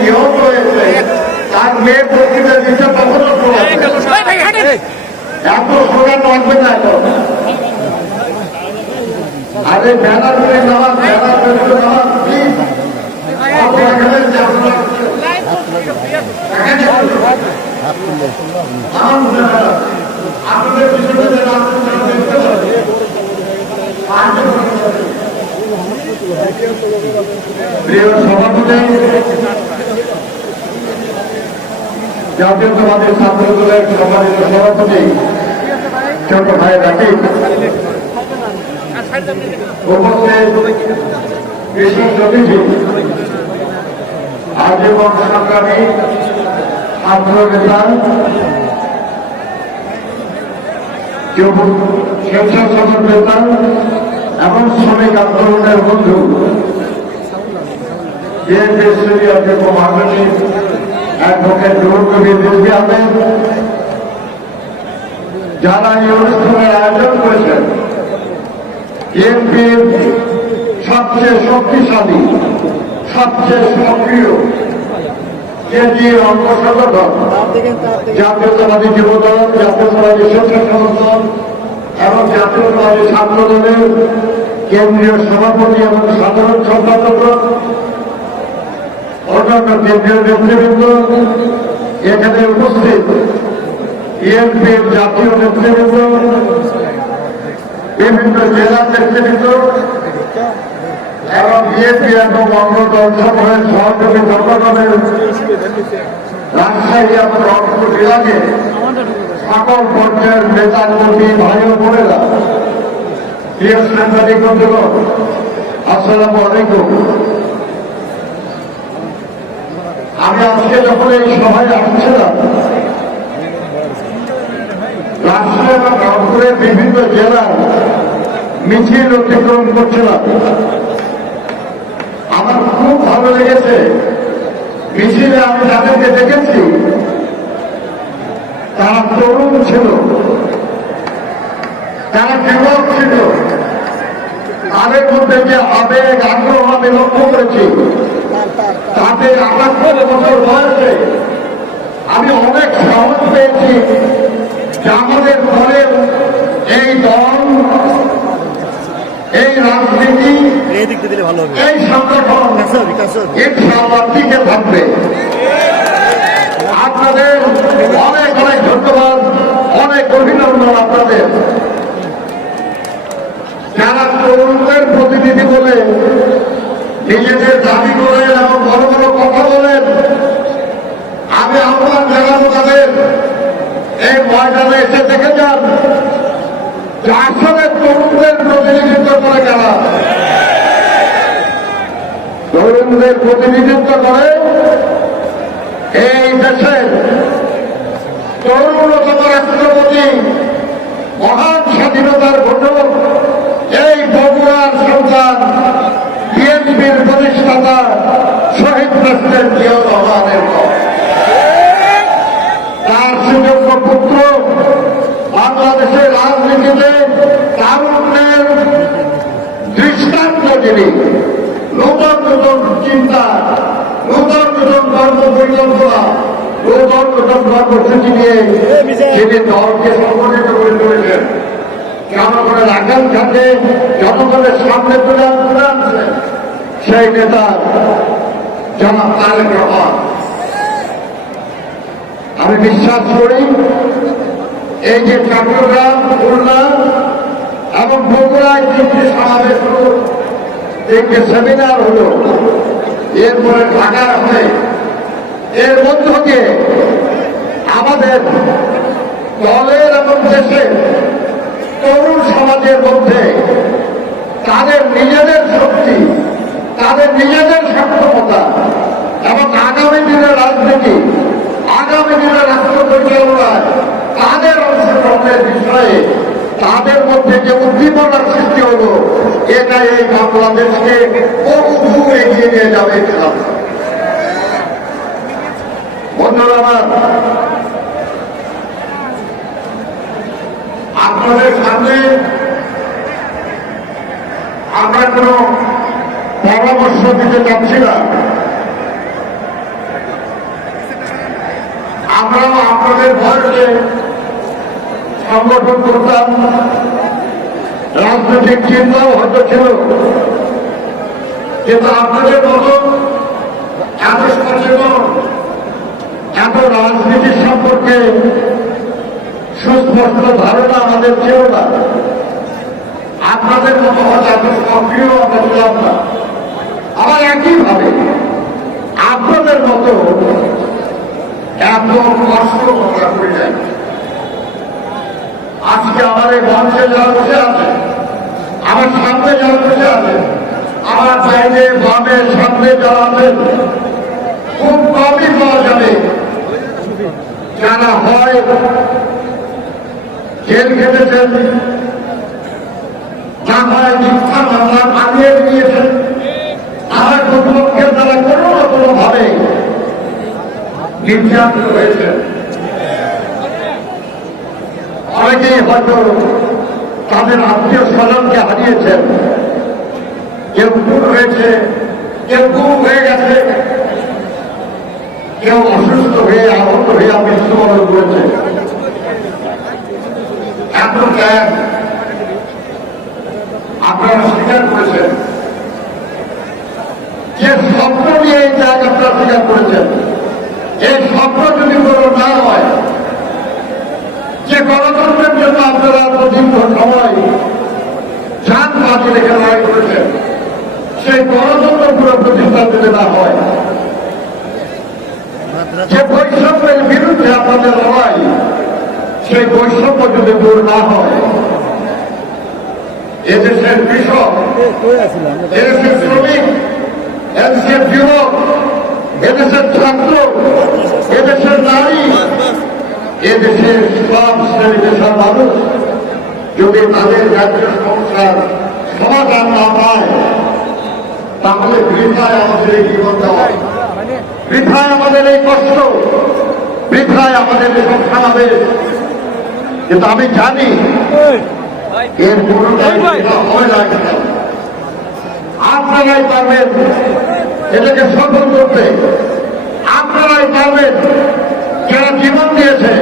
নিহত হয়েছে তার মেয়ে বক্তৃতা দিচ্ছে তখনও এত স্লোগান লাগবে না এখন। আরে ব্যানার করে নামাজ ব্যানার করে নামাজ প্লিজ আপনাদের প্রিয় সভাপতি জাতীয়তাবাদী ছাত্র দলের সম্মানিত সভাপতি ছোট ভাই রাকিব উপস্থিত বিশেষ অতিথি আজীবন সংগ্রামী ছাত্র নেতা স্বেচ্ছাসেবক নেতা এবং শ্রমিক আন্দোলনের বন্ধু বিএনপি সিনিয়র যুব মহাসচিব অ্যাডভোকেট নুরুল কবির রিজভী আহমেদ, যারা এই অনুষ্ঠানের আয়োজন করেছেন, বিএনপির সবচেয়ে শক্তিশালী সবচেয়ে সক্রিয় কেন্দ্রীয় অঙ্গ সংগঠন জাতীয়তাবাদী যুবদল, জাতীয়তাবাদী স্বেচ্ছাসেবক দল এবং জাতীয়তাবাদী ছাত্র দলের কেন্দ্রীয় সভাপতি এবং সাধারণ সম্পাদক, অন্যান্য কেন্দ্রীয় নেতৃবৃন্দ, এখানে উপস্থিত বিএনপির জাতীয় নেতৃবৃন্দ, বিভিন্ন জেলার নেতৃবৃন্দ এবং বিএনপি এবং অঙ্গ দল সমূহের সহযোগী সংগঠনের রাজশাহী এবং রংপুর বিভাগে সকল পর্যায়ের নেতা কর্মী ভাই ও বোনেরা, প্রিয় সাংবাদিক বন্ধুগণ, আসসালামু আলাইকুম। আমি আজকে যখন এই সভায় আসছিলাম, রাজশাহী এবং রংপুরের বিভিন্ন জেলার মিছিল অতিক্রম করছিলাম। আমার খুব ভালো লেগেছে, মিছিলে আমি যাদেরকে দেখেছি তারা তরুণ ছিল, তারা যুবক ছিল, তাদের মধ্যে যে আবেগ আগ্রহ আমি লক্ষ্য করেছি, তাদের ৭৮ বছর বয়সে আমি অনেক সাহস পেয়েছি যে আমাদের দলের এই দল, এই রাজনীতি, এই সংগঠন ইনশাআল্লাহ টিকে থাকবে। আপনাদের অনেক অনেক ধন্যবাদ, অনেক অভিনন্দন আপনাদের। যারা তরুণদের প্রতিনিধি বলে নিজেদের দাবি করেন এবং বড় বড় কথা বলেন, আমি আহ্বান জানাবো তাদের এই ময়দানে এসে দেখে যান যে আসলে তরুণদের প্রতিনিধিত্ব করে কারা। তরুণদের প্রতিনিধিত্ব করে এই দেশের তরুণতম রাষ্ট্রপতি, মহান স্বাধীনতার ঘটক, এই বগুড়ার সন্তান, বিএনপির প্রতিষ্ঠাতা শহীদ প্রেসিডেন্ট জিয়াউর রহমানের তার সুযোগ্য পুত্র, বাংলাদেশের রাজনীতিতে তারুণ্যের দৃষ্টান্ত যিনি, নূতন নূতন চিন্তা, নূতন নূতন কর্ম পরিকল্পনা, নূতন নূতন কর্মসূচি নিয়ে যিনি দলকে সংগঠিত করে তুলেছেন, জনগণের আকাঙ্ক্ষাকে জনগণের সামনে তুলে আনছেন, সেই নেতা জনাব তারেক রহমান। আমি বিশ্বাস করি এই যে চট্টগ্রাম, খুলনা এবং বগুড়ায় 3টি সমাবেশ হল, 3টি সেমিনার হল, এরপরে ঢাকা হবে, এর মধ্য দিয়ে আমাদের দলের এবং দেশের তরুণ সমাজের মধ্যে তাদের নিজেদের শক্তি, তাদের নিজেদের সক্ষমতা এবং আগামী দিনের রাজনীতি, আগামী দিনের রাষ্ট্র পরিচালনায় তাদের অংশগ্রহণের বিষয়ে তাদের মধ্যে যে উদ্দীপনার সৃষ্টি হল, এটা এই বাংলাদেশকে বহু দূর এগিয়ে নিয়ে যাবে। বন্ধুরা আমার, আপনাদের সামনে আমরা কোন পরামর্শ দিতে চাচ্ছি না, আমরাও আপনাদের বয়সে সংগঠন করতাম, রাজনৈতিক চিন্তাও হয়তো ছিল, কিন্তু আপনাদের মতো এত সচেতন, এত রাজনীতি সম্পর্কে সুস্পষ্ট ধারণা আমাদের ছিল না। আপনাদের মতো হয়তো এত সক্রিয় আমরা ছিলাম না। আবার একইভাবে আপনাদের মতো এত কষ্ট আমরা করি নাই। আজকে আমার এই মঞ্চে যারা বসে আছে, আমার সামনে যারা বসে আছে, আমার বাইরে বামে সামনে যারা আছেন, খুব কমই পাওয়া যাবে যারা হয় জেল খেটেছেন, না হয় মিথ্যা মামলা বানিয়ে নিয়েছেন, আমার প্রতিপক্ষের দ্বারা কোনো না কোনো ভাবে নির্যাতিত হয়েছে। অনেকেই হয়তো তাদের আত্মীয় স্বজনকে হারিয়েছেন, কেউ খুন হয়েছে, কেউ গুম হয়ে গেছে, কেউ অসুস্থ হয়ে আহত হয়ে মৃত্যুবরণ করেছে। এত ত্যাগ আপনারা স্বীকার করেছেন, যে স্বপ্ন নিয়ে এই ত্যাগ আপনারা স্বীকার করেছেন, এই স্বপ্ন যদি কোনো না হয়, যে গণতন্ত্রের জন্য আপনারা দীর্ঘ সময় যান বাজি রেখে লড়াই করেছেন, সেই গণতন্ত্র পুরো প্রতিষ্ঠা যদি না হয়, যে বৈষম্যের বিরুদ্ধে আপনাদের লড়াই, সেই বৈষম্য যদি দূর না হয়, এদেশের কৃষক, এদেশের শ্রমিক, এদেশের যুবক, এদেশের ছাত্র, এদেশের নারী, এদেশের সব শ্রেণী পেশার মানুষ যদি তাদের রাজ্য সমস্যার সমাধান না পায়, তাহলে বৃথায় আমাদের এই জীবন দেওয়া, বৃথায় আমাদের এই কষ্ট, বৃথায় আমাদের এই সংখ্যাবে। কিন্তু আমি জানি এর পুরোটাই হয় না। আপনারাই পারবেন এটাকে সফল করতে, আপনারাই পারবেন যারা জীবন দিয়েছে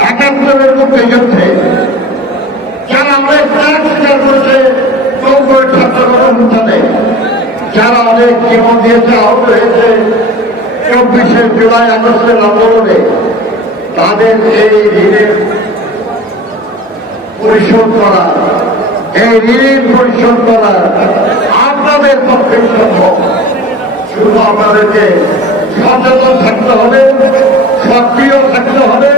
৭১-এর মুক্তিযুদ্ধে, যারা অনেক ত্যাগ স্বীকার করেছে ৯০ ছাত্র গণঅভ্যুত্থানে, যারা অনেক জীবন দিয়েছে, আহত হয়েছে ২৪শে জুলাই আগস্টের আন্দোলনে, তাদের এই ঋণের পরিশোধ করা, এই ঋণ পরিশোধ করা আপনাদের পক্ষে সম্ভব। শুধু আপনাদেরকে সচেতন থাকতে হবে, সক্রিয় থাকতে হবে,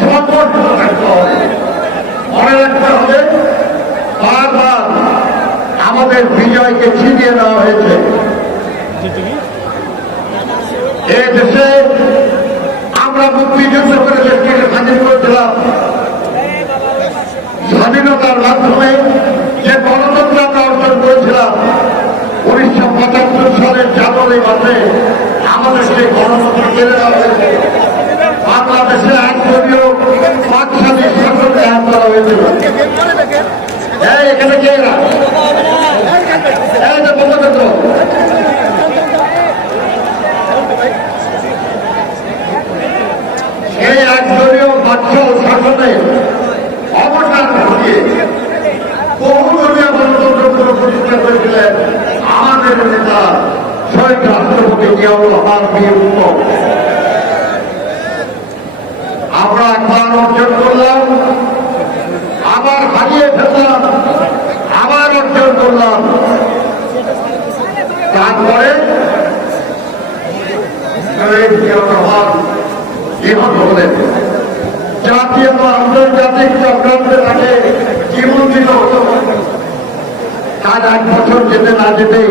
সংগঠিত থাকতে হবে। মনে রাখতে হবে, বারবার আমাদের বিজয়কে ছিনিয়ে নেওয়া হয়েছে। এই দেশে আমরা মুক্তিযুদ্ধ করে দেশকে স্বাধীন করেছিলাম। স্বাধীনতার মাধ্যমে যে গণতন্ত্র আমরা অর্জন করেছিলাম, ১৯৭৫ সালের জানুয়ারি মাসে আমাদের সেই গণতন্ত্র কেড়ে নেওয়া হয়েছে। বাংলাদেশে একদলীয় পাকশালী শাসন কায়েম করা হয়েছিল। এখানে কে এরা? বঙ্গতন্ত্র সেই একদলীয় বাকশাল শাসনে অবসান ঘটিয়ে বহুদলীয় গণতন্ত্র প্রতিষ্ঠা করেছিলেন আমাদের নেতা শহীদ রাষ্ট্রপতি জিয়াউর রহমান বীর উত্তম। আমরা একবার অর্জন করলাম, আবার হারিয়ে ফেললাম, আবার অর্জন করলাম। তারপরে জিয়াউর রহমান নিহত হলেন। জাতীয় বা আন্তর্জাতিক চক্রান্তে তাকে জীবন দিতে হতো। তার ১ বছর যেতে না যেতেই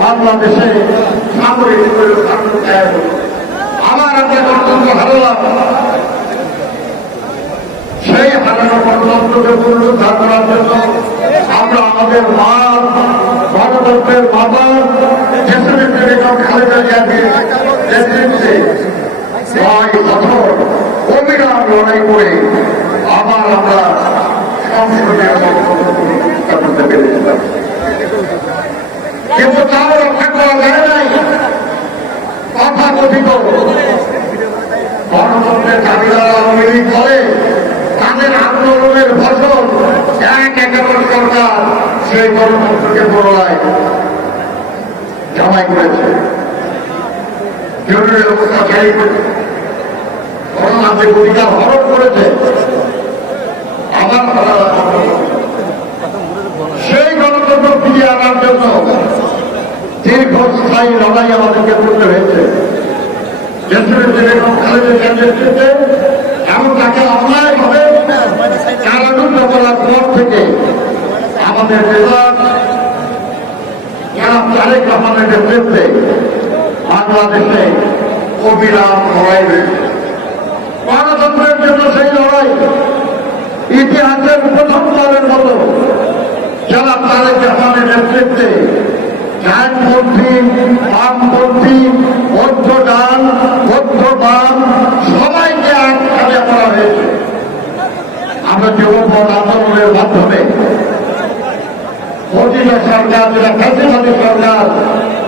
বাংলাদেশে সামরিক আবার আমরা গণতন্ত্র হারালাম। সেই হারানো গণতন্ত্রকে পুনরুদ্ধার করার জন্য আমরা আমাদের মা গণতন্ত্রের বাবা দেশের খালেদা জিয়াকে নেতৃত্বে ৬ বছর অবিরাম লড়াই করে আবার আমরা সংসদে করতে পেরেছিলাম। কিন্তু তাও রক্ষা করা যায় নাই। কথা কথিত গণতন্ত্রের দাবিদার আওয়ামী লীগ করে তাদের আন্দোলনের ফসল এক একেবারে সরকার সেই গণতন্ত্রকে পুনরায় জামাই করেছে, জরুরি অবস্থা জারি করেছে, গণতান্ত্রিক অধিকার হরণ করেছে। আবার সেই গণতন্ত্র ফিরিয়ে আনার জন্য দীর্ঘস্থায়ী লড়াই আমাদেরকে করতে হয়েছে। এমন তাকে অন্যায়ভাবে কারারুদ্ধ করার পর থেকে আমাদের নেতা তারেক রহমানের নেতৃত্বে বাংলাদেশে অবিরাম লড়াই হয়েছে। গণতন্ত্রের জন্য সেই লড়াই ইতিহাসের প্রথমবারের মতো যারা তারেক রহমানের নেতৃত্বে ডানপন্থী, বামপন্থী, বৌদ্ধ ডান, বৌদ্ধ বাম সবাইকে একসাথে করা হয়েছে। আমরা যুবপথ আন্দোলনের মাধ্যমে প্রতিটা সরকার, যেটা ফ্যাসিবাদী সরকার,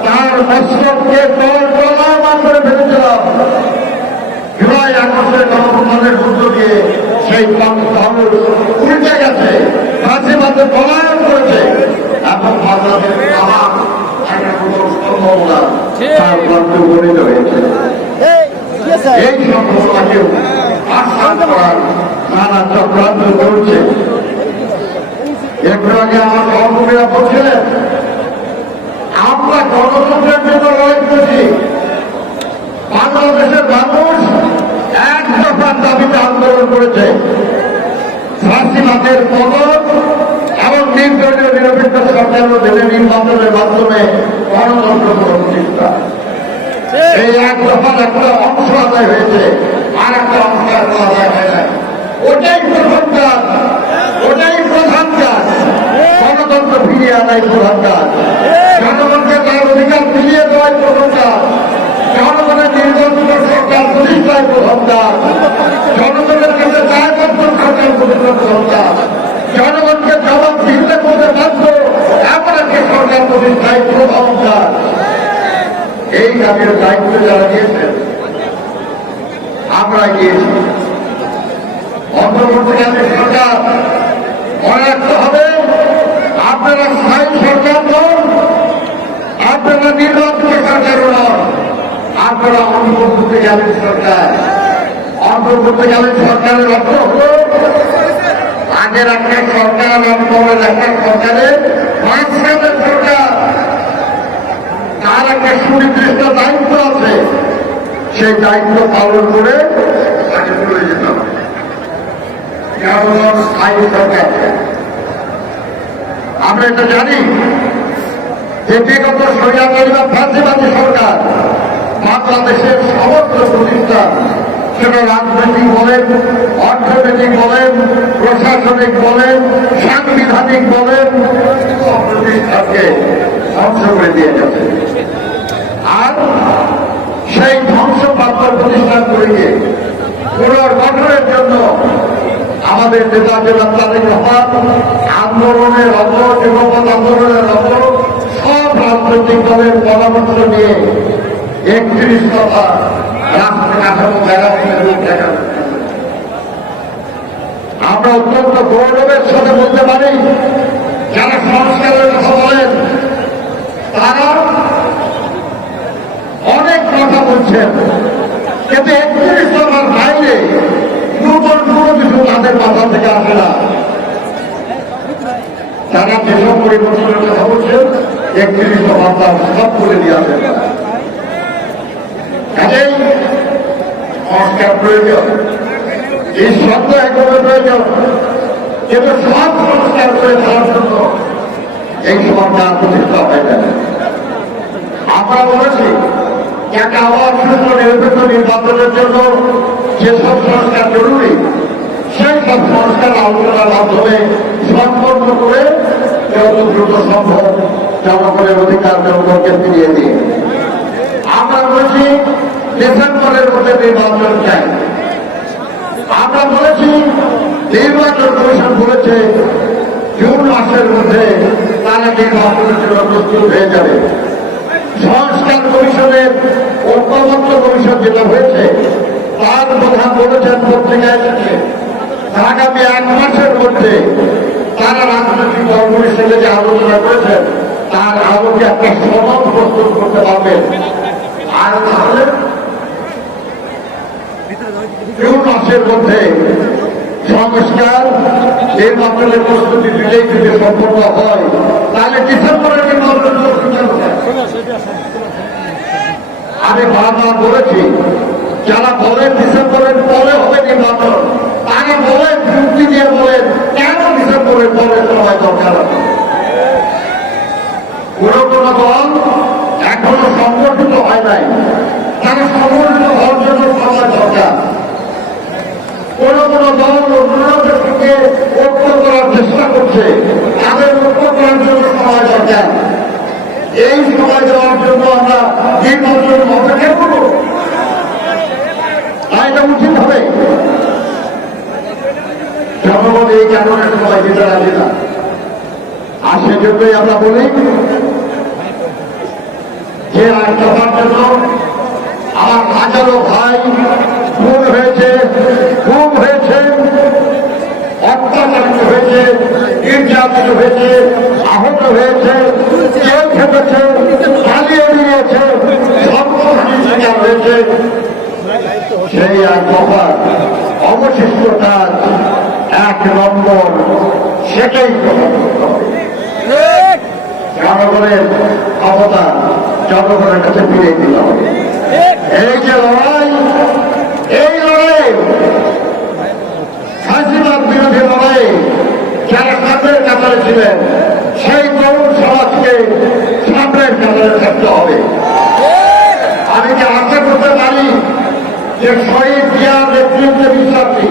তার মস্তককে প্রমাণ করে ফেলেছিলাম। জুলাই আগস্টের গণঅভ্যুত্থানের মধ্য দিয়ে সেই ধর্ম উল্টে গেছে, ফ্যাসিবাদে পলায়ন করেছে এবং বাংলাদেশ আমার সম্ভাবনা তার প্রান্ত গণিত হয়েছে। এই সম্ভাবনাকেও আশ্বাস করার নানা চক্রান্ত করছে। একটু আগে আমার সহকর্মীরা বলছিলেন আমরা গণতন্ত্রের জন্য লড়াই করছি। বাংলাদেশের মানুষ এক দফার দাবিতে আন্দোলন করেছে, ফ্যাসিবাদের পতন এবং নির্দলীয় নিরপেক্ষ সরকার নির্বাচনের মাধ্যমে গণতন্ত্র প্রতিষ্ঠা। এই এক দফার একটা অংশ আদায় হয়েছে, আর একটা অংশ আদায় হয় নাই। ওটাই প্রথম কাজ, ওটাই প্রধান কাজ। গণতন্ত্র ফিরিয়ে আনাই প্রধান কাজ, জনগণকে তার অধিকার ফিরিয়ে দেওয়াই প্রথম কাজ, জনগণের নির্বাচিত সরকার প্রতিষ্ঠায় প্রথম কাজ, জনগণের কাছে দায়বদ্ধ সরকার প্রতিষ্ঠা প্রথম কাজ, জনগণকে জবাব দিতে করতে বাধ্য এমন একটা সরকার প্রতিষ্ঠায় প্রথম কাজ। এই কাজের দায়িত্ব যারা নিয়েছেন আমরা গিয়েছি। অন্তর্বর্তীকালীন সরকার মনে রাখতে হবে, আপনারা স্থায়ী সরকার নন, আপনারা নির্বাচিত সরকার নন, আপনারা অন্তর্বর্তীকালীন সরকার। অন্তর্বর্তীকালীন সরকারের অর্থ হল আগের একটা সরকার আর পরের একটা সরকারের মাঝখানের সরকার, তার একটা সুনির্দিষ্ট দায়িত্ব আছে, সেই দায়িত্ব পালন করে তাকে চলে যেতে হবে। স্থায়ী সরকার আমরা এটা জানি যে বিগত স্বৈরাচারী বা ফ্যাসিবাদী সরকার বাংলাদেশের সমস্ত প্রতিষ্ঠান, সেটা রাজনৈতিক বলেন, অর্থনৈতিক বলেন, প্রশাসনিক বলেন, সাংবিধানিক বলেন, সব প্রতিষ্ঠানকে ধ্বংস করে দিয়ে গেছে। আর সেই ধ্বংসপ্রাপ্ত প্রতিষ্ঠানগুলিকে পুনর্গঠনের জন্য আমাদের নেতা জেলা তারেক রহমান আন্দোলনের রত, যুবপথ আন্দোলনের রত সব রাজনৈতিক দলের পরামর্শ নিয়ে 31 দফা রাষ্ট্র কাঠামো দেখা। আমরা অত্যন্ত গৌরবের সাথে বলতে পারি, যারা সংস্কারের কথা বলেন তারা অনেক কথা বলছেন, কিন্তু 31 দফার বাইরে নতুন কোনো কিছু তাদের মাথা থেকে আসে না। তারা যেসব পরিবর্তনের কথা বলছেন 31 দফা সব করে দিয়ে আসেন। কাজেই সংস্কার প্রয়োজন, এই শব্দ একভাবে প্রয়োজন, কিন্তু সব সংস্কার করে দেওয়ার জন্য এই সরকার প্রতিষ্ঠা হয় না। আমরা বলেছি একটা আবার সুস্থ নিরপেক্ষ নির্বাচনের জন্য যেসব সংস্কার জরুরি সেই সব সংস্কার আলোচনার মাধ্যমে সম্পন্ন করে যত দ্রুত সম্ভব জনগণের অধিকার জনগণকে ফিরিয়ে দিয়ে আমরা বলেছি ডিসেম্বরের মধ্যে নির্বাচন চাই। আমরা বলেছি নির্বাচন কমিশন বলেছে জুন মাসের মধ্যে তারা নির্বাচনের জন্য প্রস্তুত হয়ে যাবে। সংস্কার কমিশনের ঐক্যমত্য কমিশন যেটা হয়েছে তার প্রধান বলেছেন পত্রিকায় এসেছে আগামী 1 মাসের মধ্যে তারা রাজনৈতিক দলগুলির সাথে যে আলোচনা করেছেন তার আলোকে একটা সনদ প্রস্তুত করতে পারবেন। আর তাহলে 2 মাসের মধ্যে সংস্কার নির্বাচনের প্রস্তুতি দিলেই যদি সম্পন্ন হয় তাহলে ডিসেম্বরের নির্বাচন আমি বারবার বলেছি যারা বলেন ডিসেম্বরের পরে হবে নির্বাচন তারা বলেন যুক্তি দিয়ে বলেন কেন ডিসেম্বরের পরে সময় দরকার কোন কোন দল এখনো সংগঠিত হয় নাই তারা সংগঠিত হওয়ার জন্য সময় দরকার কোন কোন দল অন্যদের সঙ্গে ঐক্য করার চেষ্টা করছে তাদের ঐক্য করার জন্য সময় দরকার এই সময় দেওয়ার জন্য আমরা নির্বাচনের অপেক্ষা করব তাই এটা উচিত হবে জনগণ এই কারণে সময় দিতে রাজি না আর সেজন্যই আমরা বলি যে আইন সভার জন্য আমার হাজারো ভাই খুন হয়েছে গুম হয়েছে অত্যাচারিত হয়েছে নির্যাতিত হয়েছে আহত হয়েছে জেল খেটেছে পালিয়ে নিয়েছে সর্বহানি শিকার হয়েছে সেই এক দফার অবশিষ্ট কাজ 1 নম্বর সেটাই গ্রহণ করতে হবে জনগণের ক্ষমতা জনগণের কাছে ফিরে দিতে হবে এই যে লড়াই এই লড়াই ফাঁসিবাদ বিরোধী লড়াই যারা সামনের কাতারে ছিলেন সেই তরুণ সমাজকে সামনের কাতারে থাকতে হবে আমি কি আশা করতে পারি যে শহীদ জিয়ার নেতৃত্বে বিশ্বাসী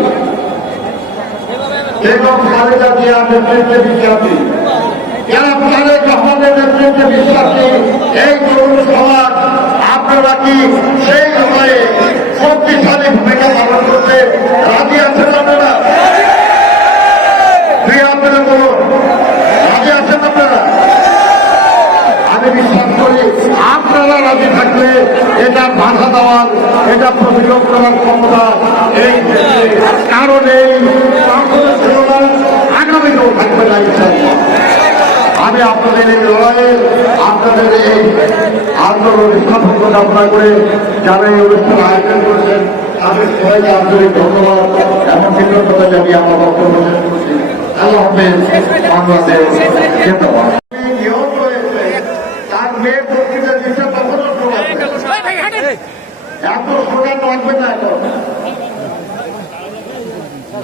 এবং খালেদা জিয়ার নেতৃত্বে বিশ্বাসী যারা তারেক রহমানের নেতৃত্বে বিশ্বাসী এই তরুণ সমাজ আপনারা কি সেই সময়ে শক্তিশালী ভূমিকা পালন করতে রাজি আছেন আপনারা দুই আপনারা বলুন রাজি আছেন আপনারা আমি বিশ্বাস করি আপনারা রাজি থাকলে এটা বাধা দেওয়ার এটা প্রতিরোধ করার ক্ষমতা এই কারণে আগামীতেও থাকবে না ইনশাআল্লাহ আমি আপনাদের এই লড়াইয়ে আপনাদের এই আন্দোলন স্থাপন কামনা করে যারা এই অনুষ্ঠান আয়োজন করেছেন তাদের সবাইকে আন্তরিক ধন্যবাদ এবং কৃতজ্ঞতা জানিয়ে আমার বক্তব্য শেষ করছি। আল্লাহ হাফেজ। বাংলাদেশ জিন্দাবাদ। তার মেয়ে বক্তৃতা দিচ্ছে তখনও এত স্লোগান লাগবে না এখন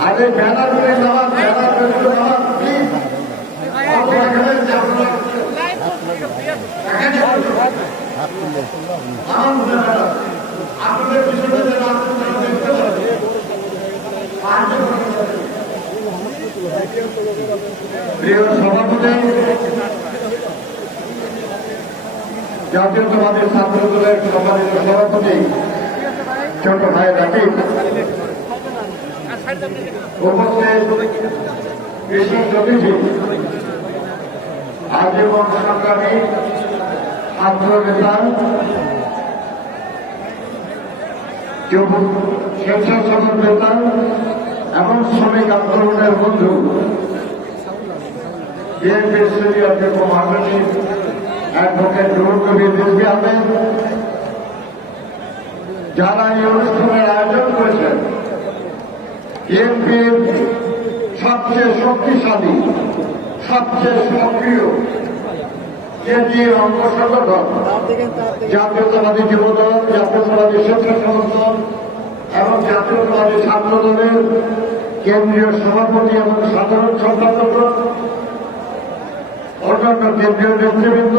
আরে ব্যানার করে নেওয়া ব্যানার করে নেওয়া প্লিজ আপনাদের পিছনে প্রিয় সভাপতি জাতীয়তাবাদী ছাত্র দলের সম্মানিত সভাপতি ছোট ভাই রাকিব উপস্থিত বিশেষ অতিথি আজীবন সংগ্রামী ছাত্র নেতা স্বেচ্ছাসেবক নেতা এবং শ্রমিক আন্দোলনের বন্ধু বিএনপির সিনিয়র যুব মহাসচিব অ্যাডভোকেট রুহুল কবির রিজভী আহমেদ যারা এই অনুষ্ঠানের আয়োজন করেছেন বিএনপির সবচেয়ে শক্তিশালী সবচেয়ে সক্রিয় কেন্দ্রীয় অঙ্গ সংগঠন জাতীয়তাবাদী যুবদল জাতীয়তাবাদী স্বেচ্ছাসেবক দল এবং জাতীয়তাবাদী ছাত্র দলের কেন্দ্রীয় সভাপতি এবং সাধারণ সম্পাদক অন্যান্য কেন্দ্রীয় নেতৃবৃন্দ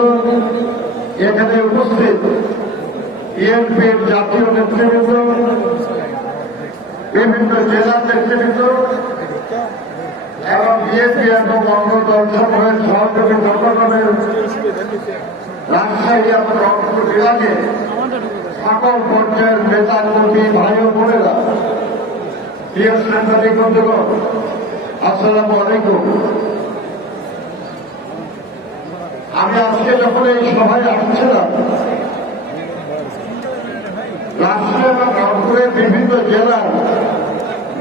এখানে উপস্থিত বিএনপির জাতীয় নেতৃবৃন্দ বিভিন্ন জেলার নেতৃবৃন্দ এবং বিএনপি এবং অঙ্গ দল সমূহের সহযোগী সংগঠনের রাজশাহী এবং রংপুর বিভাগে সকল পর্যায়ের নেতা কর্মী ভাই ও বোনেরা প্রিয় সাংবাদিক বন্ধুগণ আসসালামু আলাইকুম। আমি আজকে যখন এই সভায় আসছিলাম রাজশাহী এবং রংপুরের বিভিন্ন জেলা আমরা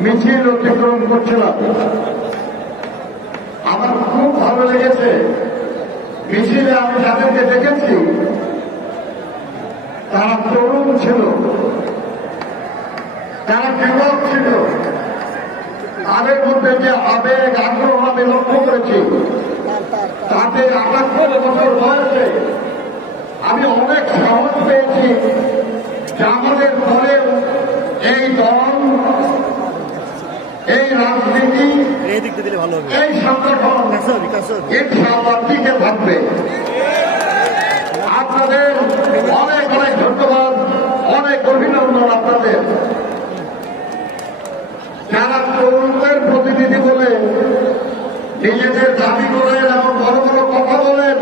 মিছিল অতিক্রম করছিলাম। আমার খুব ভালো লেগেছে, মিছিলে আমি যাদেরকে দেখেছি তারা তরুণ ছিল, তারা যুবক ছিল, তাদের মধ্যে যে আবেগ আগ্রহ আমি লক্ষ্য করেছি, তাদের ৭৮ বছর বয়সে আমি অনেক সাহস পেয়েছি যে আমাদের দলের এই দল, এই রাজনীতি, এই সংগঠন ইনশাআল্লাহ টিকে থাকবে। আপনাদের অনেক অনেক ধন্যবাদ, অনেক অভিনন্দন আপনাদের। যারা তরুণদের প্রতিনিধি বলে নিজেদের দাবি করেন এবং বড় বড় কথা বলেন,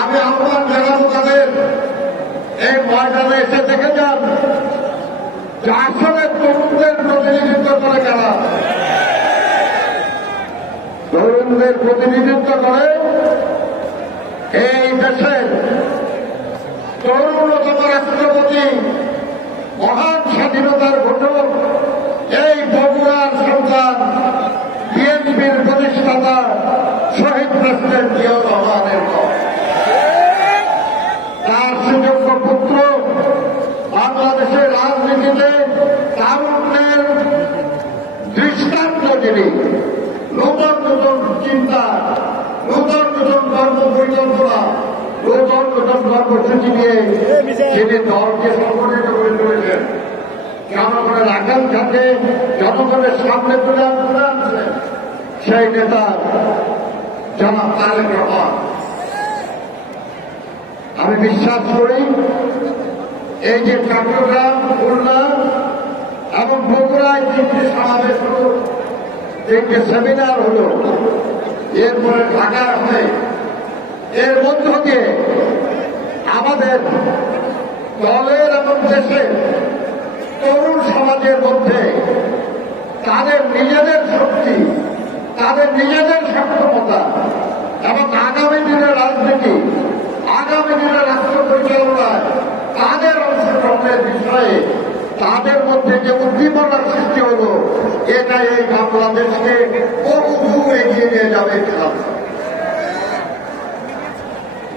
আমি আহ্বান জানাবো তাদের এই ময়দানে এসে দেখে যান যে আসলে তরুণদের প্রতিনিধিত্ব করে কারা। তরুণদের প্রতিনিধিত্ব করে এই দেশের তরুণতম রাষ্ট্রপতি, মহান স্বাধীনতার ঘটক, এই বগুড়ার সন্তান, বিএনপির প্রতিষ্ঠাতা শহীদ প্রেসিডেন্ট জিয়াউর রহমানের দল। তার সুযোগ্য পুত্র, বাংলাদেশের রাজনীতিতে তারুণ্যের দৃষ্টান্ত যিনি, নতুন নতুন চিন্তা, নতুন নতুন কর্ম পরিকল্পনা, নতুন নতুন কর্মসূচি নিয়ে যিনি দলকে সংগঠিত করে তুলেছেন, জনগণের আকাঙ্ক্ষাকে জনগণের সামনে তুলে আনছে, সেই নেতা জনাব তারেক রহমান। আমি বিশ্বাস করি এই যে চট্টগ্রাম, খুলনা এবং বগুড়ায় 3টি সমাবেশ হল, 3টি সেমিনার হল, এরপরে ঢাকা হয়, এর মধ্য দিয়ে আমাদের দলের এবং দেশের তরুণ সমাজের মধ্যে তাদের নিজেদের শক্তি, তাদের নিজেদের সক্ষমতা এবং আগামী দিনের রাজনীতি, আগামী দিনের রাষ্ট্র পরিচালনায় তাদের অংশগ্রহণের বিষয়ে তাদের মধ্যে যে উদ্দীপনার সৃষ্টি হল, এটা এই বাংলাদেশকে বহু দূর এগিয়ে নিয়ে যাবে।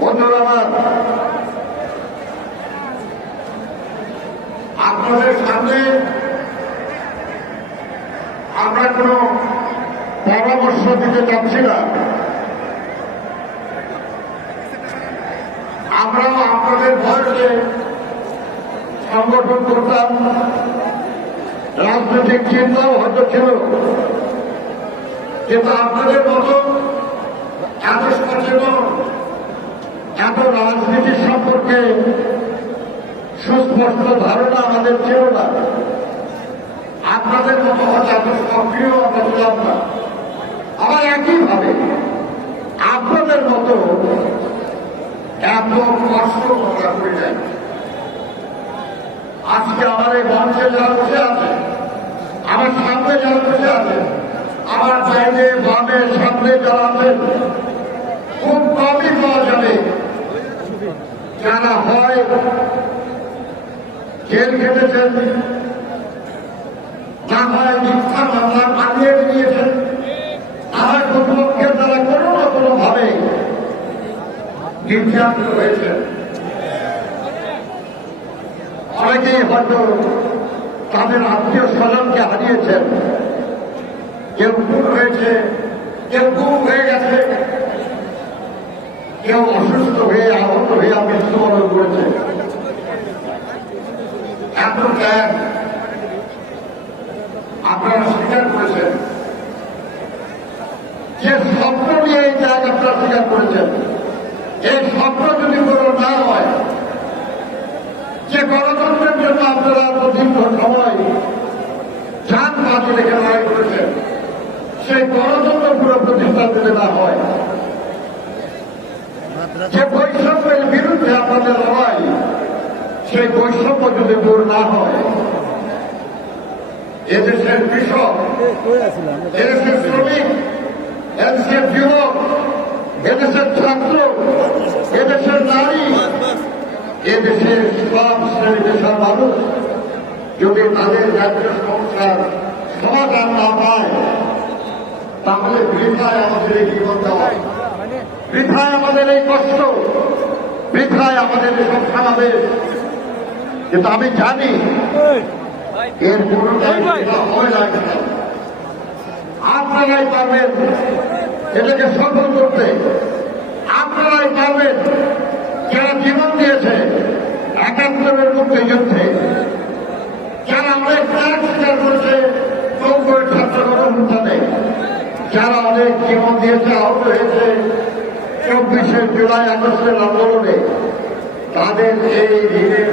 বন্ধুরা আমার, আপনাদের সামনে আমরা কোন পরামর্শ দিতে চাচ্ছি না। আমরাও আপনাদের বয়সে সংগঠন করতাম, রাজনৈতিক চিন্তাও হয়তো ছিল, কিন্তু আপনাদের মতো এত সচেতন, এত রাজনীতি সম্পর্কে সুস্পষ্ট ধারণা আমাদের ছিল না। আপনাদের মতো হয়তো এত সক্রিয় আমরা ছিলাম না। আবার একইভাবে আপনাদের মতো এত কষ্ট আমরা করে যাই। আজকে আমার এই মঞ্চে যারা বসে আছে, আমার সামনে যারা বসে আছে, আমার বাইরে বামে সামনে যারা আছেন, খুব কমই পাওয়া যাবে যারা হয় জেল খেটেছেন, না হয় মিথ্যা মামলা আনিয়ে নিয়েছেন, আমার প্রতিপক্ষের দ্বারা কোনো না কোনো ভাবে নির্যাতিত হয়েছেন। অনেকেই হয়তো তাদের আত্মীয় স্বজনকে হারিয়েছেন, কেউ খুন হয়েছে, কেউ গুম হয়ে গেছে, কেউ অসুস্থ হয়ে আহত হয়ে মৃত্যুবরণ করেছে। এত ত্যাগ আপনারা স্বীকার করেছেন, যে স্বপ্ন নিয়ে এই ত্যাগ আপনারা স্বীকার করেছেন, এই স্বপ্ন যদি কোনো না হয়, যে গণতন্ত্রের জন্য আপনারা দীর্ঘ সময় যান বাজি রেখে লড়াই করেছেন, সেই গণতন্ত্র পুরো প্রতিষ্ঠা দিতে না হয়, যে বৈষম্যের বিরুদ্ধে আপনাদের লড়াই, সেই বৈষম্য যদি দূর না হয়, এদেশের কৃষক, এদেশের শ্রমিক, এদেশের যুবক, এদেশের ছাত্র, এদেশের নারী, এদেশের সব শ্রেণী পেশার মানুষ যদি তাদের রাজ্য সমস্যার সমাধান না পায় তাহলে বৃথায় আমাদের এই জীবন দেওয়া, বৃথায় আমাদের এই কষ্ট, বৃথায় আমাদের এসব সমাবেশ। কিন্তু আমি জানি এর কোনটাই হয় না। আপনারাই পারবেন এটাকে সফল করতে, আপনারাই পারবেন যারা জীবন দিয়েছে ৭১-এর মুক্তিযুদ্ধে, যারা অনেক ত্যাগ স্বীকার করেছে ৯০ ছাত্র গণঅভ্যুত্থানে, যারা অনেক জীবন দিয়েছে, আহত হয়েছে ২৪শে জুলাই আগস্টের আন্দোলনে, তাদের এই ঋণের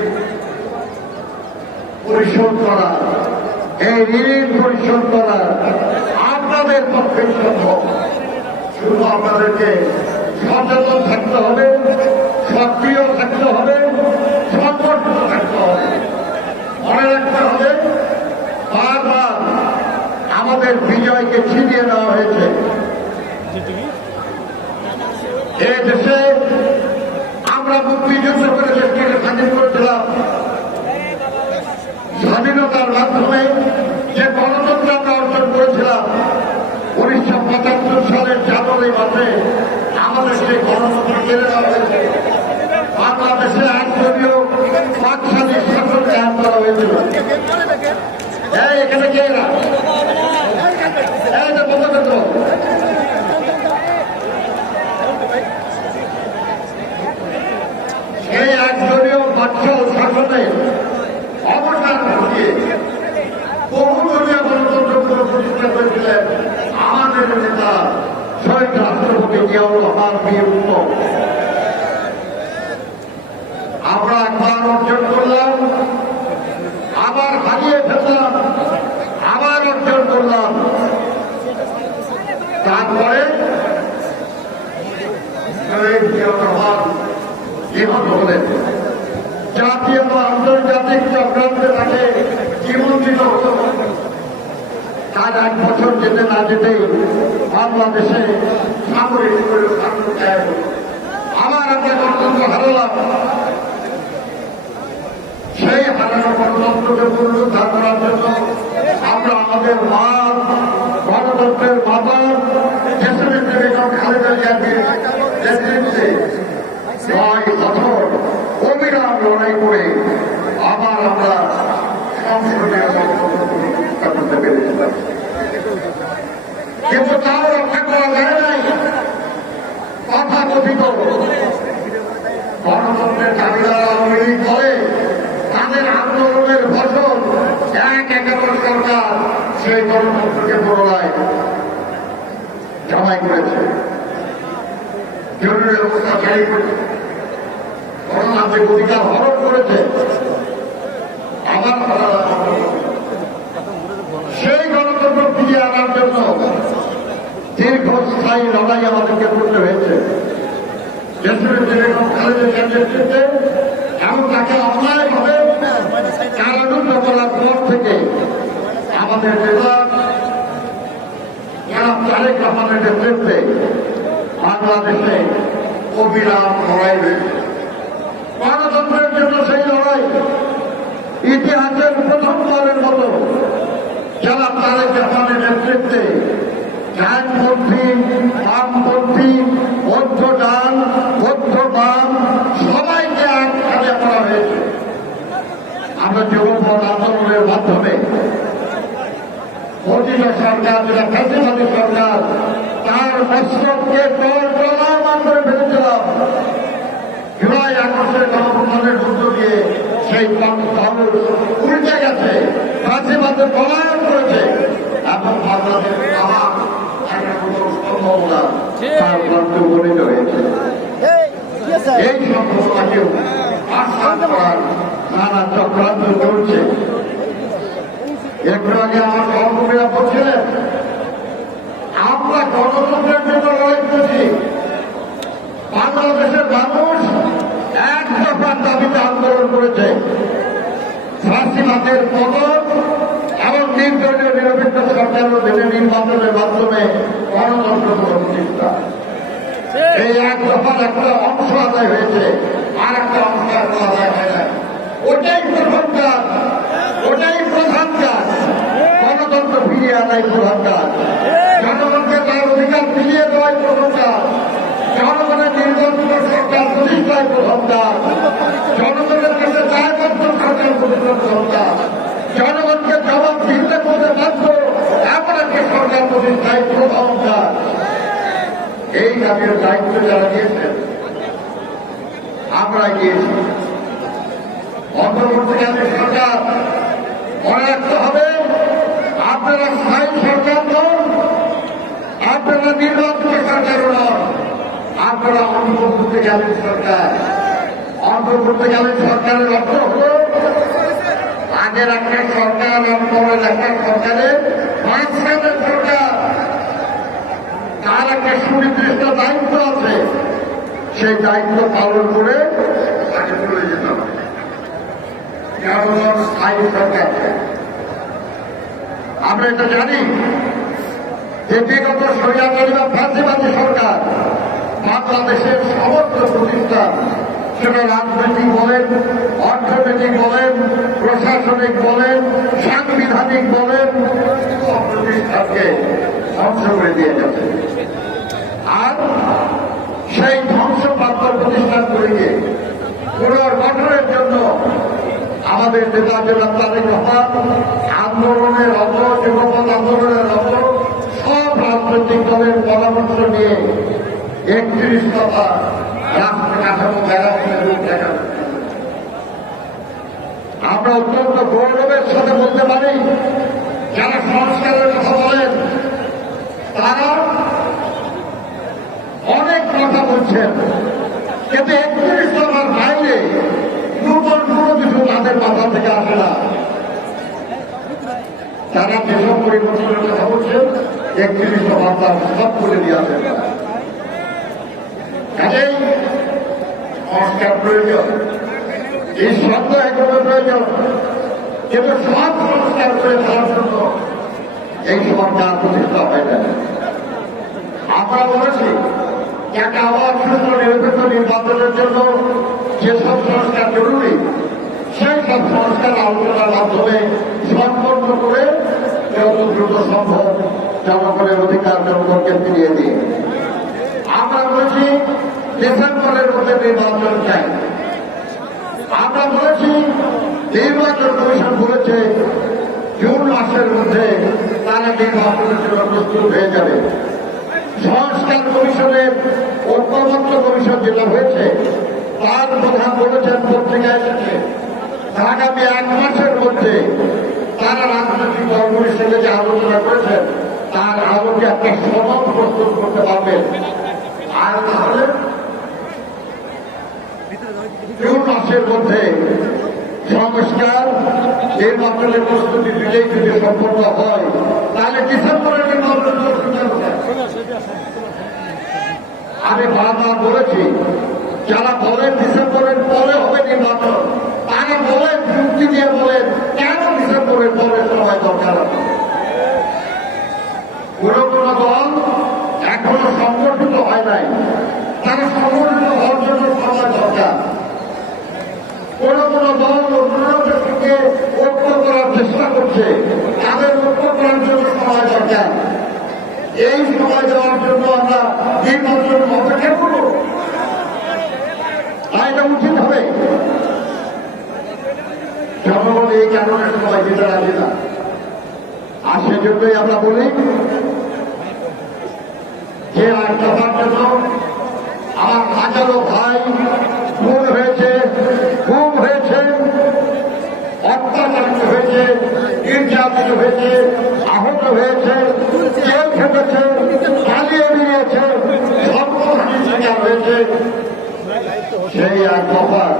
পরিশোধ করা, এই ঋণ পরিশোধ করা আপনাদের পক্ষে সম্ভব। শুধু আপনাদেরকে সচেতন থাকতে হবে, সক্রিয় থাকতে হবে, সংগঠিত থাকতে হবে। মনে রাখতে হবে বারবার আমাদের বিজয়কে ছিনিয়ে নেওয়া হয়েছে। এই দেশে আমরা মুক্তিযুদ্ধ করে দেশটাকে স্বাধীন করেছিলাম। স্বাধীনতার মাধ্যমে যে গণতন্ত্র আমরা অর্জন করেছিলাম ১৯৭৫ সালের জানুয়ারি মাসে আমাদের সেই গণতন্ত্র কেড়ে নেওয়া হয়েছে। বাংলাদেশে একদলীয় পাকশালী শাসন কায়েম করা হয়েছিল। এখানে কে না এই একদলীয় বাকশাল শাসনে অবসান ঘটিয়ে বহুদলীয় গণতন্ত্র প্রতিষ্ঠা করেছিলেন আমাদের নেতা শহীদ রাষ্ট্রপতি জিয়াউর রহমান বীর উত্তম। আমরা একবার অর্জন করলাম, আবার হারিয়ে ফেললাম, আবার অর্জন করলাম। তারপরে শহীদ জিয়াউর রহমান নিহত হলেন। জাতীয় ও আন্তর্জাতিক চক্রান্তে তাকে জীবন দিতে হতো। তার ১ বছর যেতে না যেতেই বাংলাদেশে সামরিক আবার আমরা গণতন্ত্র হারালাম। সেই হারানো গণতন্ত্রকে পুনরুদ্ধার করার জন্য আমরা আমাদের মা গণতন্ত্রের মাতা দেশের বেগম খালেদা জিয়ার নেতৃত্বে ৬ বছর অবিরাম লড়াই করে আবার আমরা সংসদীয় প্রতিষ্ঠা করতে পেরেছিলাম। কিন্তু তাও রক্ষা করা যায় নাই। কথা কথিত গণতন্ত্রের দাবিদার আওয়ামী লীগ করে তাদের আন্দোলনের ফসল ১/১১ সরকার সেই গণতন্ত্রকে পুনরায় জমাই করেছে, জরুরি অবস্থা জারি করেছে, গণতান্ত্রিক অধিকার হরণ করেছে। আবার সেই গণতন্ত্র ফিরিয়ে আনার জন্য দীর্ঘস্থায়ী লড়াই আমাদেরকে করতে হয়েছে। দেশের বেগম খালেদা জিয়ার নেতৃত্বে এবং তাকে অন্যায়ভাবে কারারুদ্ধ করার পর থেকে আমাদের নেতা জনাব তারেক রহমানের নেতৃত্বে বাংলাদেশে অবিরাম লড়াই হয়েছে। গণতন্ত্রের জন্য সেই লড়াই ইতিহাসের প্রথমবারের মতো যারা তারেক রহমানের নেতৃত্বে ডানপন্থী, বামপন্থী, মধ্য ডান, মধ্য বাম সবাইকে একসাথে করা হয়েছে। আমরা যুবপথ আন্দোলনের মাধ্যমে মোদী সরকার, যেটা ফ্যাসিবাদী সরকার, তার মস্তককে টলায়মান করে ফেলেছিলাম। জুলাই আগস্টের গণঅভ্যুত্থানের মধ্য দিয়ে সেই উল্টে গেছে, ফ্যাসিবাদের পলায়ন করেছে এবং বাংলাদেশ আমার সম্ভাবনা তার প্রান্ত উপনীত হয়েছে। এই সম্ভাবনাকেও আশ্বাস করার নানা চক্রান্ত চলছে। একটু আগে আমার সহকর্মীরা বলছিলেন আমরা গণতন্ত্রের জন্য লড়াই করছি। বাংলাদেশের মানুষ ১ দফার দাবিতে আন্দোলন করেছে, ফ্যাসিবাদের পতন এবং নির্দলীয় নিরপেক্ষ সরকার অধীনে নির্বাচনের মাধ্যমে গণতন্ত্র প্রতিষ্ঠা। এই ১ দফার একটা অংশ আদায় হয়েছে, আর একটা অংশ আদায় হয় না। ওটাই প্রথম কাজ, ওটাই ফিরিয়ে আনাই প্রধান কাজ, জনগণকে তার অধিকার ফিরিয়ে দেওয়াই প্রধান কাজ, জনগণের নির্বাচিত সরকার প্রতিষ্ঠায় প্রধান কাজ, জনগণের কাছে দায়বদ্ধ সরকার প্রতিষ্ঠা প্রধান কাজ, জনগণকে জবাবদিহিতা করতে বাধ্য এমন একটা সরকার প্রতিষ্ঠায় প্রধান কাজ। এই কাজের দায়িত্ব যারা নিয়েছেন আমরা গিয়েছি। অন্তর্বর্তীকালীন সরকার মনে রাখতে হবে, আপনারা স্থায়ী সরকার নন, আপনারা নির্বাচিত সরকারও নন, আপনারা অন্তর্বর্তীকালীন সরকার। অন্তর্বর্তীকালীন সরকারের অর্থ হল আগের একটা সরকার আর পরের একটা সরকারের মাঝখানের সরকার, তার একটা সুনির্দিষ্ট দায়িত্ব আছে, সেই দায়িত্ব পালন করে তাকে চলে যেতে হবে। জনগণ স্থায়ী সরকার। আমরা এটা জানি যে বিগত স্বৈরাচারী বা ফ্যাসিবাদী সরকার বাংলাদেশের সমস্ত প্রতিষ্ঠান, সেটা রাজনৈতিক বলেন, অর্থনৈতিক বলেন, প্রশাসনিক বলেন, সাংবিধানিক বলেন, সব প্রতিষ্ঠানকে ধ্বংস করে দিয়ে গেছে। আর সেই ধ্বংসপ্রাপ্ত প্রতিষ্ঠানগুলিকে পুনর্গঠনের জন্য আমাদের নেতা জনাব তারেক রহমান আন্দোলনের রত, যুগপৎ আন্দোলনের রত সব রাজনৈতিক দলের পরামর্শ নিয়ে 31 দফা রাষ্ট্র কাঠামো মেরামতের রূপরেখা। আমরা অত্যন্ত গৌরবের সাথে বলতে পারি, যারা সংস্কারের কথা বলেন তারা অনেক কথা বলছেন, কিন্তু 31 দফার বাইরে নূতন কোনো কিছু তাদের মাথা থেকে আসে না। তারা যেসব পরিবর্তনের কথা বলছেন 31 দফা তার সব করে দিয়ে আসেন। কাজেই সংস্কার প্রয়োজন, এই সন্দেহ কোনো প্রয়োজন, কিন্তু সব সংস্কার করে দেওয়ার জন্য এই সরকার প্রতিষ্ঠা হয় না। আমরা বলেছি একটা আবার সুস্থ নিরপেক্ষ নির্বাচনের জন্য যেসব সংস্কার জরুরি সেই সব সংস্কার আলোচনার মাধ্যমে সম্পন্ন করে যত দ্রুত সম্ভব জনগণের অধিকার জনগণকে ফিরিয়ে দিয়ে আমরা বলেছি ডিসেম্বরের মধ্যে নির্বাচন চাই। আমরা বলেছি নির্বাচন কমিশন বলেছে জুন মাসের মধ্যে তারা নির্বাচনের জন্য প্রস্তুত হয়ে যাবে। সংস্কার কমিশনের ঐক্যমত্য কমিশন যেটা হয়েছে তার প্রধান বলেছেন, পত্রিকায় এসেছে, আগামী 1 মাসের মধ্যে তারা রাজনৈতিক দলগুলির সঙ্গে যে আলোচনা করেছেন তার আলোকে একটা সনদ প্রস্তুত করতে পারবেন। আর তাহলে জুন মাসের মধ্যে সংস্কার নির্বাচনের প্রস্তুতি দিলেই যদি সম্পন্ন হয় তাহলে ডিসেম্বরের নির্বাচন। আমি বারবার বলেছি, যারা বলেন ডিসেম্বরের পরে হবে নির্বাচন, তারা বলেন যুক্তি দিয়ে বলেন কেন ডিসেম্বরের পরে সময় দরকার আছে। কোন কোন দল এখনো সংগঠিত হয় নাই, তারা সংগঠিত হওয়ার জন্য সময় দরকার। কোন কোন দল অন্যদের সঙ্গে ঐক্য করার চেষ্টা করছে, তাদের ঐক্য করার জন্য সময় দরকার। এই সময় দেওয়ার জন্য আমরা নির্বাচন অপেক্ষা করব, এটা উচিত হবে। জনগণ এই কারণে সময় দিতে রাজি না, আর সেজন্যই আমরা বলি যে আর দফার জন্য আমার হাজারো ভাই খুন হয়েছে, গুম হয়েছে, অত্যাচারিত হয়েছে, নির্যাতিত হয়েছে, আহত হয়েছে, জেল খেটেছে, পালিয়ে বেরিয়েছে, সর্বহানির শিকার হয়েছে। সেই আর দফার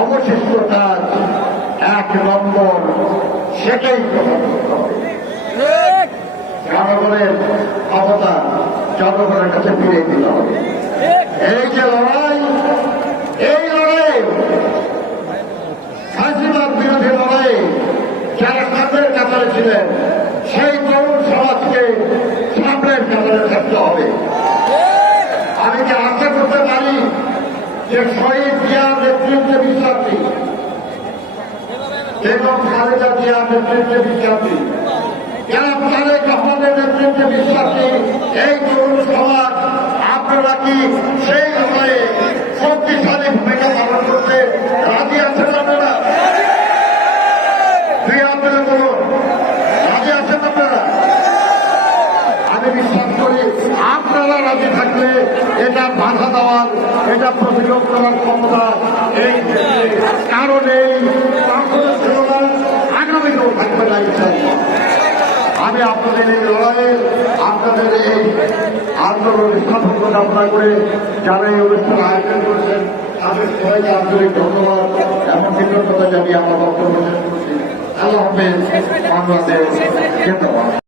অবশিষ্ট কাজ 1 নম্বর, সেটাই গ্রহণ করতে হবে। জনগণের ক্ষমতা জনগণের কাছে ফিরে দিতে হবে। এই যে লড়াই, এই লড়াই ফাঁসিবাদ বিরোধী লড়াই, যারা সামনের কাতারে ছিলেন সেই তরুণ সমাজকে সামনের কাতারে থাকতে হবে। আমি কি আশা করতে পারি যে শহীদ জিয়ার নেতৃত্বে বিশ্বাসী, বেগম খালেদা জিয়ার নেতৃত্বে বিশ্বাসী, যারা তারেক রহমানের নেতৃত্বে বিশ্বাসী এই তরুণ সমাজ, আপনারা কি সেই সময়ে শক্তিশালী ভূমিকা পালন করতে রাজি আছেন? আপনারা দুই আপনারা বলুন, রাজি আছেন আপনারা? আমি বিশ্বাস করি আপনারা রাজি থাকলে এটা বাধা দেওয়ার, এটা প্রতিরোধ করার ক্ষমতা এই কারণে আগামীতেও থাকবে না। আমি আপনাদের এই লড়াইয়ে, আপনাদের এই আন্দোলনের সাফল্য কামনা করে যারা এই অনুষ্ঠান আয়োজন করেছেন তাদের সবাইকে আন্তরিক ধন্যবাদ এবং কৃতজ্ঞতা জানিয়ে আমার বক্তব্য শেষ করছি। আল্লাহ হাফেজ। বাংলাদেশ জিন্দাবাদ।